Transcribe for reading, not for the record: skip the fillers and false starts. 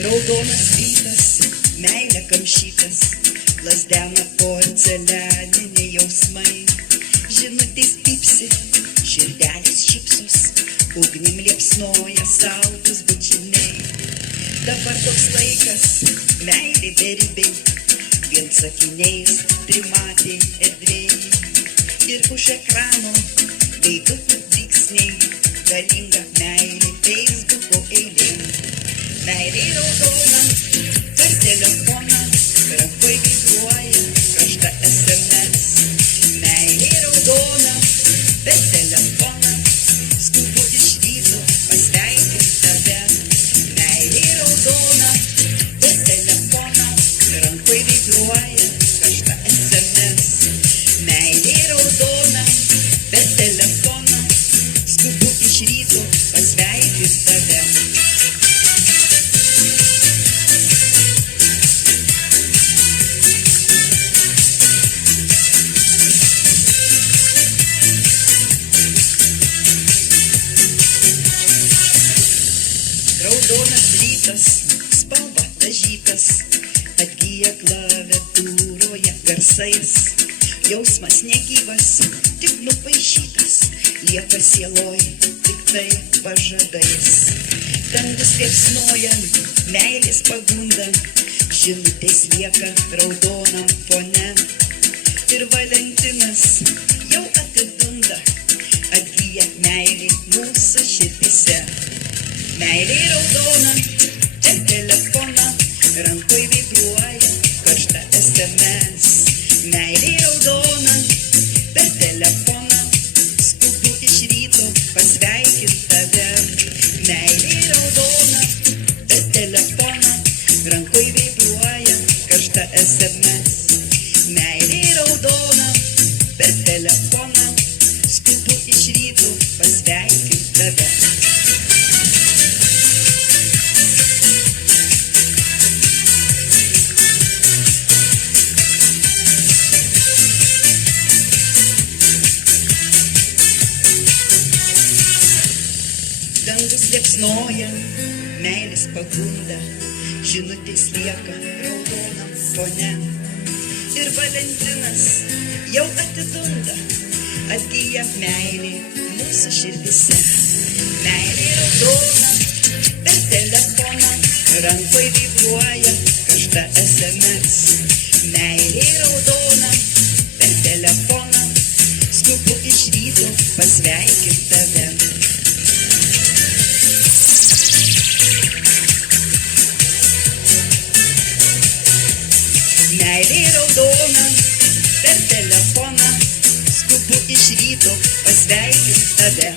Raudonas rytas, meilė kamšytas, lasdena porcelianiniai jausmai. Žinutės pypsi, širdelės šypsos, ugnim liepsnoja saldūs bučiniai. Dabar toks laikas, meilė beribiai, vien sakiniais trimatė erdvėj. Ir už ekrano veidukų dygsniai, galinga meilė Facebooko eilėm. Meilė raudona, per telefoną, rankoj vibruoja karšta SMS. Meilė raudona, per telefoną, skubu iš ryto pasveikint tave. Meilė raudona, per telefoną, rankoj vibruoja karšta SMS. Meilė raudona, per telefoną, skubu iš ryto pasveikint tave. Raudonas rytas, spalva dažytas, atgyja klaviatūroje garsais. Jausmas negyvas, tik nupaišytas, lieka sieloj tiktai pažadais. Dangus liepsnoja, meilės pagunda, žinutės lieka raudonam fone. Ir Valentinas jau atidunda, atgyja meilė mūsų širdise. Meilė raudona, per telefoną, rankoj vibruoja karšta SMS. Meilė raudona, per telefoną, skubu iš ryto pasveikint tave. Meilė raudona, per telefoną, rankoj vibruoja karšta SMS. Meilė raudona, per telefoną, skubu iš ryto pasveikint tave. Dangus liepsnoja, meilės pagunda, žinutės lieka raudonam fone. Ir Valentinas jau atidunda, atgyja meilė mūsų širdise. Meilė raudona, per telefoną, rankoj vibruoja karšta SMS. Meilė raudona, per telefoną, skubu iš ryto pasveikint tave. Meilė raudona, per telefoną, skubu iš ryto pasveikint tave.